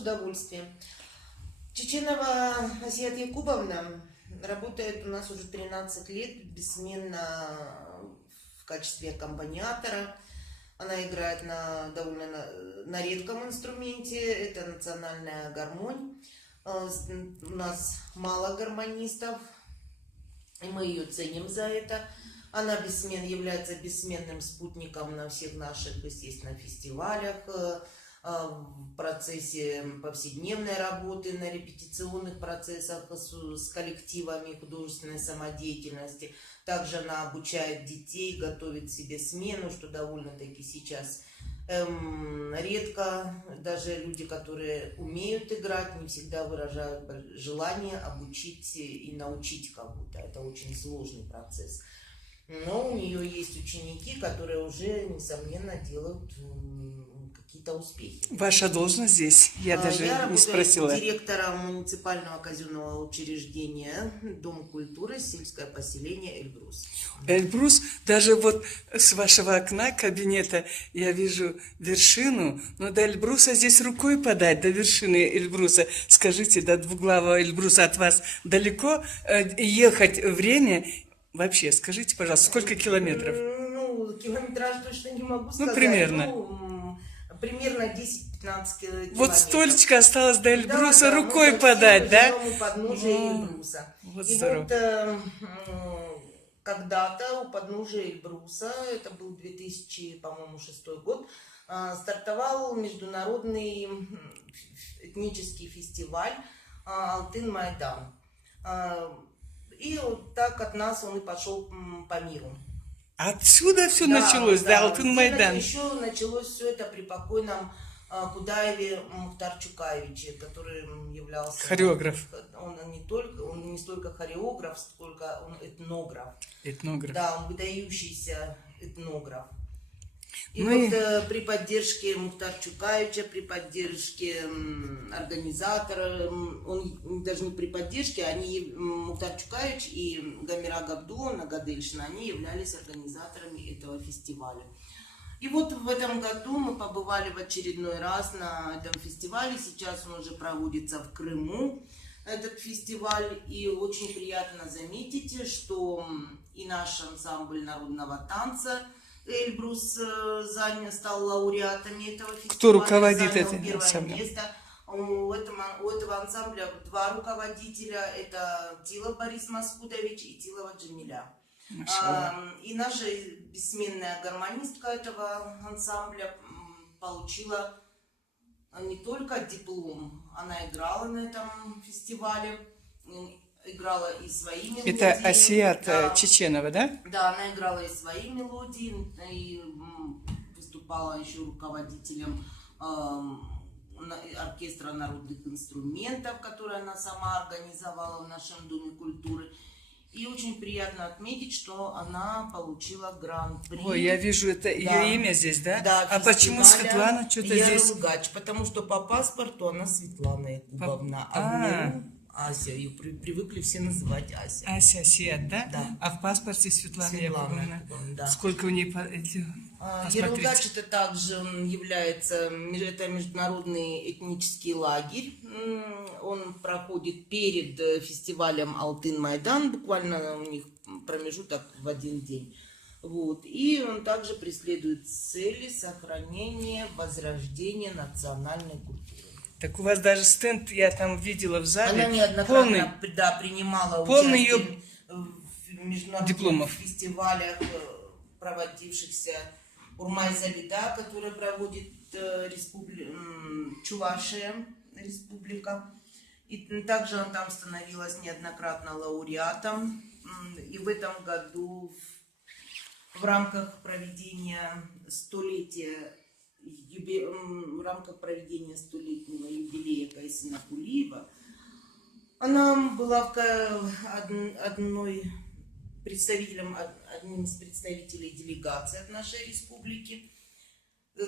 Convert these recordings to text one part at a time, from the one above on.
удовольствием. Чеченова Асият Якубовна работает у нас уже 13 лет бессменно в качестве аккомпаниатора. Она играет на на редком инструменте, это национальная гармонь. У нас мало гармонистов, и мы ее ценим за это. Она является бессменным спутником на всех наших, естественно, фестивалях, в процессе повседневной работы, на репетиционных процессах с коллективами художественной самодеятельности. Также она обучает детей, готовит себе смену, что довольно-таки сейчас редко. Даже люди, которые умеют играть, не всегда выражают желание обучить и научить кого-то. Это очень сложный процесс. Но у нее есть ученики, которые уже, несомненно, делают какие-то успехи. Ваша должность здесь? Я даже не спросила. Я работаю директором муниципального казенного учреждения Дом культуры, сельское поселение Эльбрус. Эльбрус, даже вот с вашего окна кабинета я вижу вершину, но до Эльбруса здесь рукой подать, до вершины Эльбруса. Скажите, до двуглавого Эльбруса от вас далеко ехать время? Вообще, скажите, пожалуйста, сколько километров? Ну, километраж точно не могу сказать. Ну, примерно. Примерно 10-15 километров. Вот столько осталось до Эльбруса, да, рукой подать, да? Мы у подножия Эльбруса. Вот и здорово. вот когда-то у подножия Эльбруса, это был 2006 год, стартовал международный этнический фестиваль Алтын-Майдан. И вот так от нас он и пошел по миру. Отсюда все началось, да, Алтын-Майдан. Еще началось все это при покойном Кудаеве Мухтар-Чукаевиче, который являлся... Хореограф. Он не столько хореограф, сколько он этнограф. Этнограф. Да, он выдающийся этнограф. И Ну вот при поддержке Мухтар-Чукаевича, при поддержке организатора, он даже не при поддержке, Мухтар-Чукаевич и Гамира Габду Нагадельшина, они являлись организаторами этого фестиваля. И вот в этом году мы побывали в очередной раз на этом фестивале, сейчас он уже проводится в Крыму, этот фестиваль, и очень приятно заметить, что и наш ансамбль народного танца Эльбрус стал лауреатами этого фестиваля. Кто руководит этим ансамблем? У этого ансамбля два руководителя. Это Тилов Борис Маскудович и Тилова Джамиля. И наша бессменная гармонистка этого ансамбля получила не только диплом, она играла на этом фестивале, играла и свои мелодии. Это Асият Чеченова, да? Да, она играла и свои мелодии, и выступала еще руководителем оркестра народных инструментов, который она сама организовала в нашем Доме культуры. И очень приятно отметить, что она получила гран-при. Ой, я вижу, это ее имя здесь, да? Да, а почему Светлана что-то здесь? Ярылгач, потому что по паспорту она Светлана Якубовна, а в миру Ася, ее привыкли все называть Ася. Ася Асият, да? Да. А в паспорте Светлана Якубовна. Да. Сколько у нее Ярылгач это также является, это международный этнический лагерь. Он проходит перед фестивалем Алтын-Майдан, буквально у них промежуток в один день. Вот. И он также преследует цели сохранения, возрождения национальной культуры. Так у вас даже стенд, я там видела в зале. Она неоднократно принимала участие в международных фестивалях, проводившихся Урмай-Залида, который проводит Чувашия республика. И также она там становилась неоднократно лауреатом. И в этом году в рамках проведения столетнего юбилея Кайсына Кулиева она была одним из представителей делегации от нашей республики.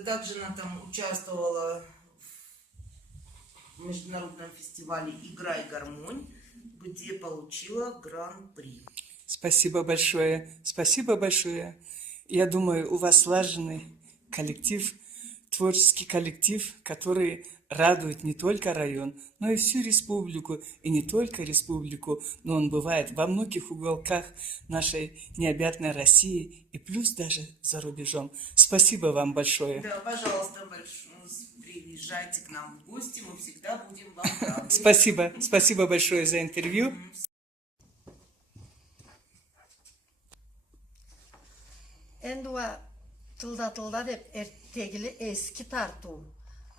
Также она там участвовала в международном фестивале «Игра и гармонь», где получила гран-при. Спасибо большое. Спасибо большое. Я думаю, у вас слаженный коллектив, творческий коллектив, который радует не только район, но и всю республику, и не только республику, но он бывает во многих уголках нашей необъятной России и плюс даже за рубежом. Спасибо вам большое. Да, пожалуйста, приезжайте к нам в гости, мы всегда будем вам рады. Спасибо большое за интервью. Endua tılda dep ertegili eski tartu.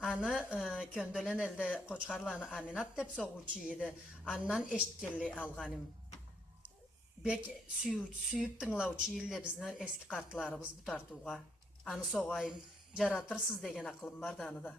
Anı köndölen elde koçkarlarını aminat dep soğuçuydu. Annan eşitkelli alganım. Bek süyüp tınlauçu ille bizni eski kartlarımız bu tartuğa. Anı soğayım. Jaratırsız degen aklım vardı anı da.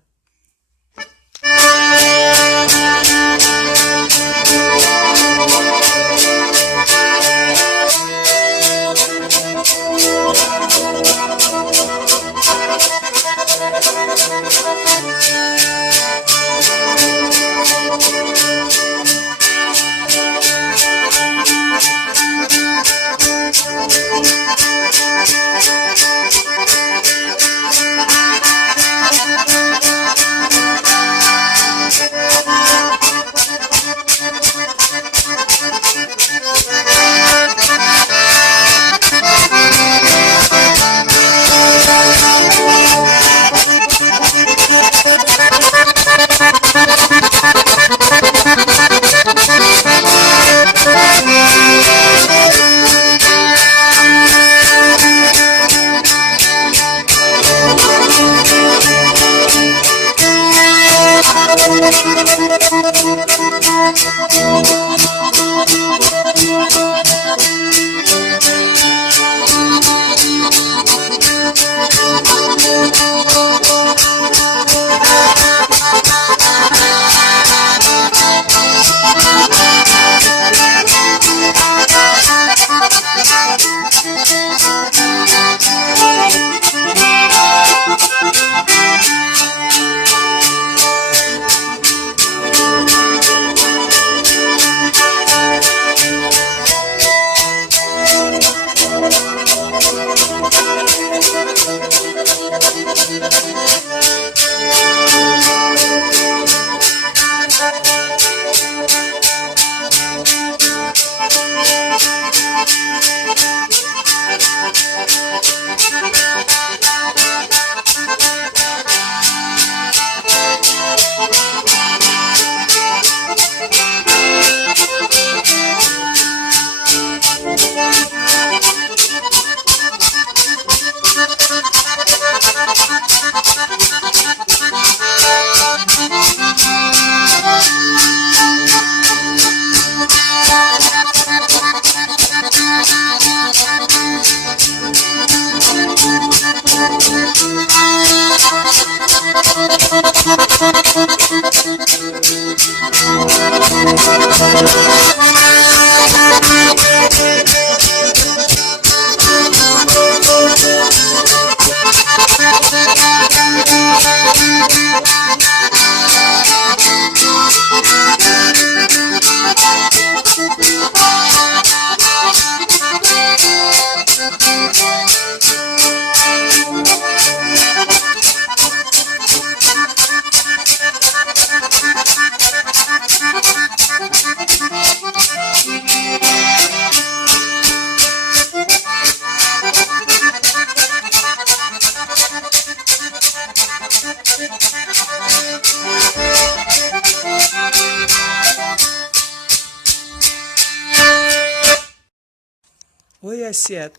Ой, Асият,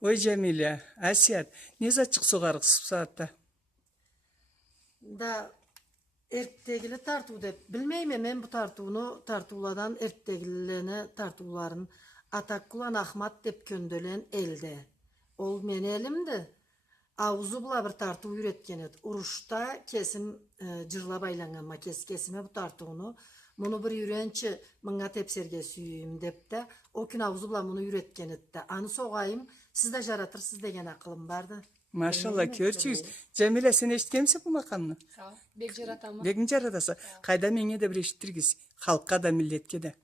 ой, Jamila, Асият, не зачық соғарғысып саатта? Da ertegili tartu dep bilmeyme men bu tartuuladan ertegililerini tartuuların Atakkulan Ahmat dep köndölen elde. Ol meni elimdi. Avuzu bula bir tartu üretken et. Uruşta kesim cırla baylanganma kesime bu tartuunu. Bunu bir yürençi mınga tepserge süyüm dep de o gün avuzu bula bunu üretken et de. Anı soğayım siz de jaratırsız degen akılım vardı. Maşallah, көрчүңүз. Jamila, sen eşitkemsin bu makamını? Sağ ol. Bek jaratama. Begin jaratasa. Kayda menge de bir eşittirgiz. Halkka da milletke de.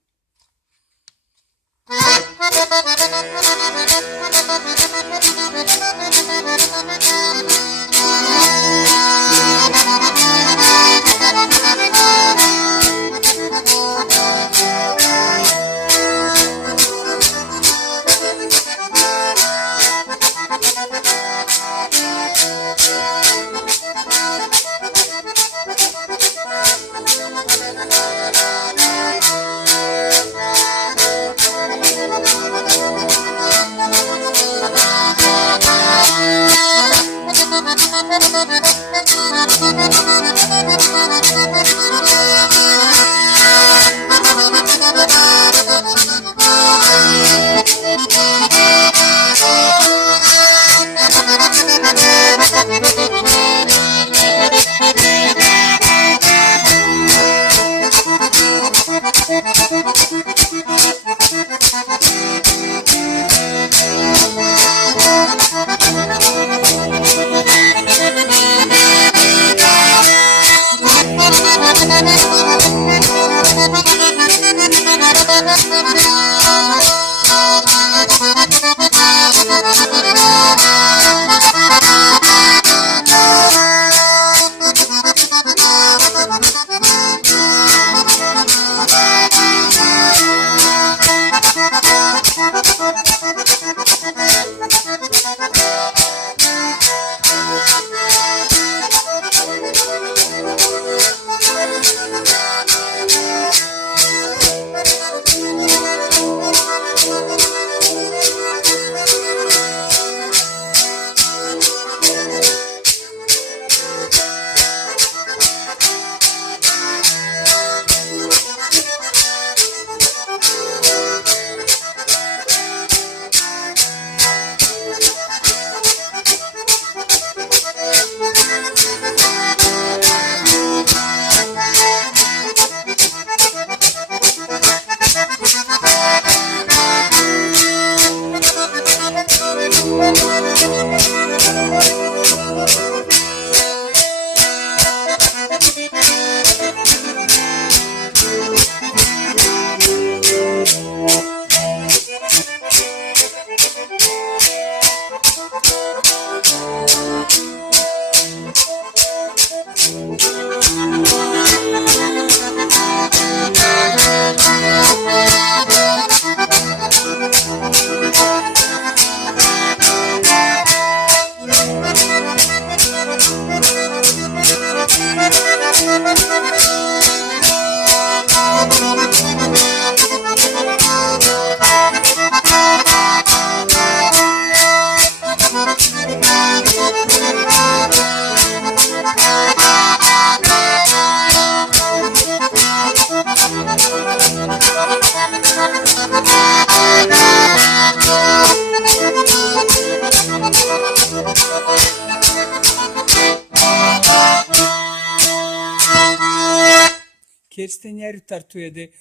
Kersten yer tartıyor edi.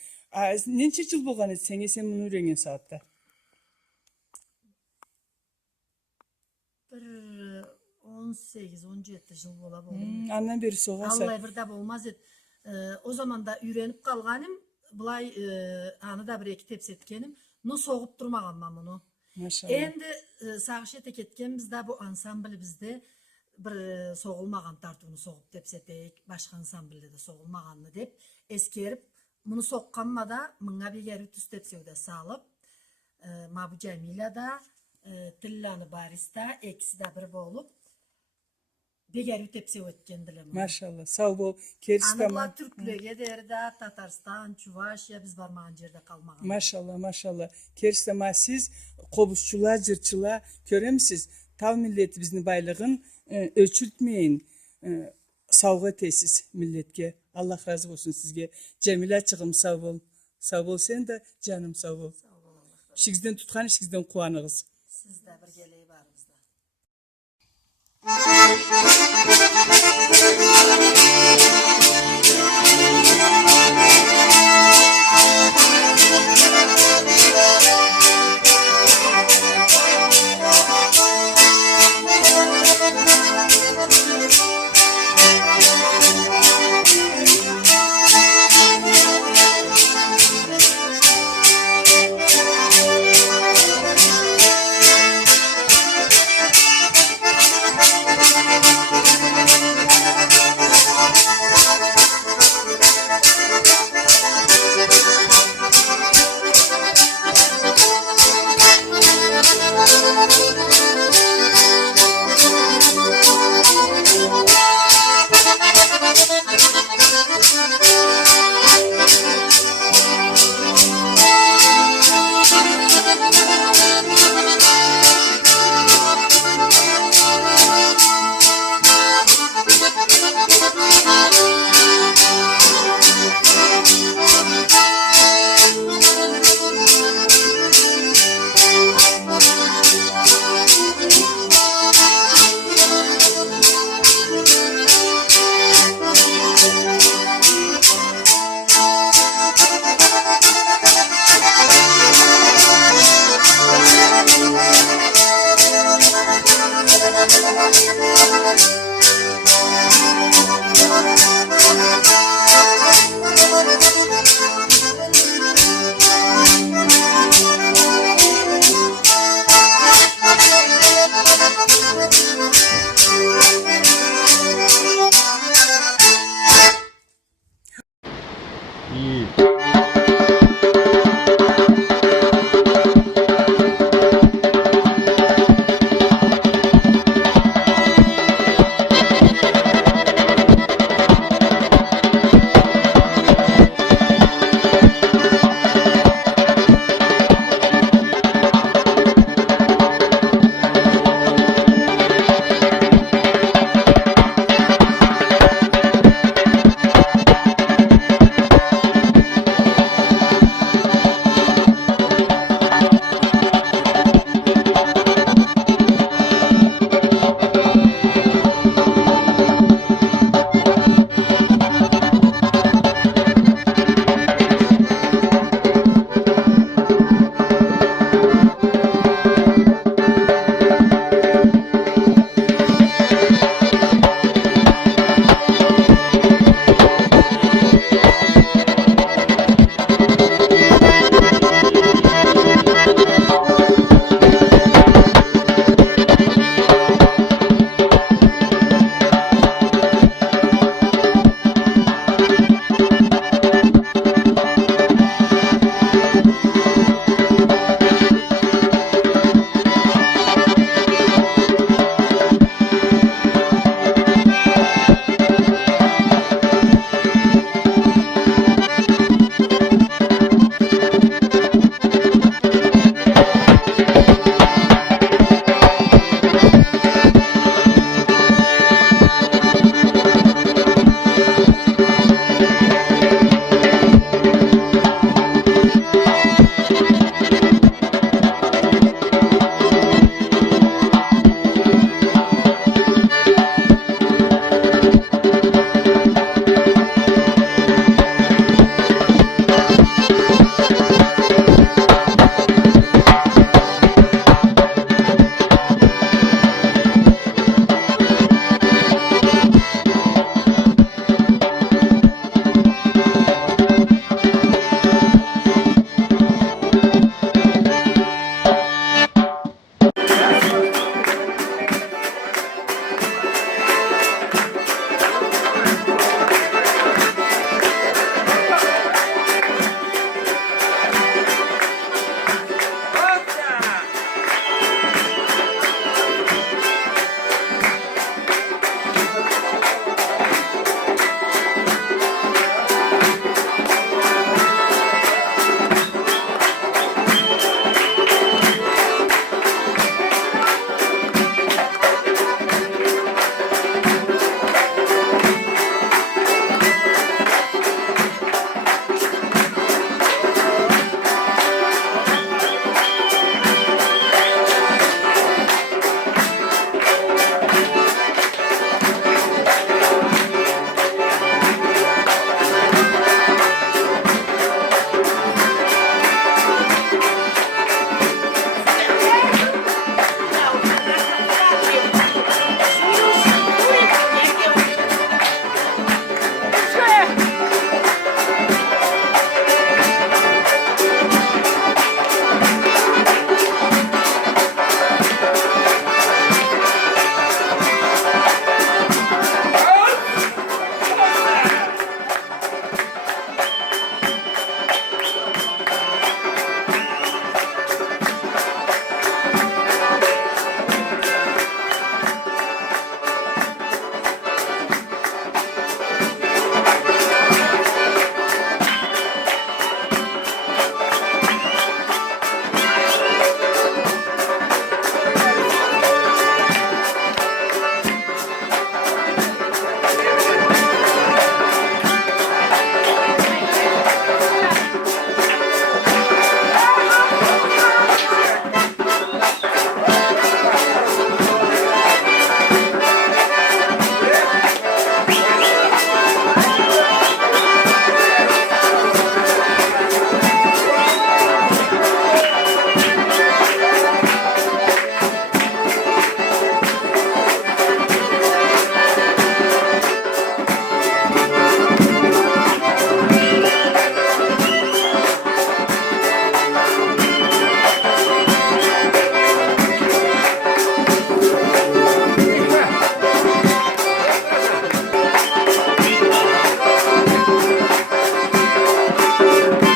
Nence yıl bolğan sen sen bunu öğrengen saatte? Bir 18-17 yıl bola boldum. Andan beri soğasa. Vallahi bir de olmaz et. O zaman da öğrenip kalganım. Bulay anı da bir iki tepsetkenim. No soğup durmaganman bunu. Maşallah. Endi sağış etek etken bizde bu ansambl bizde bir soğulmagan tartını soğup tepsetek. Başka ansamblde de soğulmaganını dep eskerip bunu soğukkanma da mına bir geri tüs tepsevde salıp Mabu Cemila da Tillanı Barista eksi de bir bolup Begeri tepsev etkendiler. Maşallah. Sağ ol. Kersten. Anılar Türklüğe derdi, Tatarstan, Çuvaşya biz barmağın yerde kalmağın. Maşallah maşallah. Kersten siz qobuzçular, jırçılar göremsiz. Tav milleti bizni baylığın ölçültmeyin. Savğa tesis milletke. Allah razı olsun sizge. Cemile çıgım sağ ol. Sağ ol sen de canım sağ ol. Şigizden tutkan şigizden kuanığız. Siz de bir geleği var bizde. И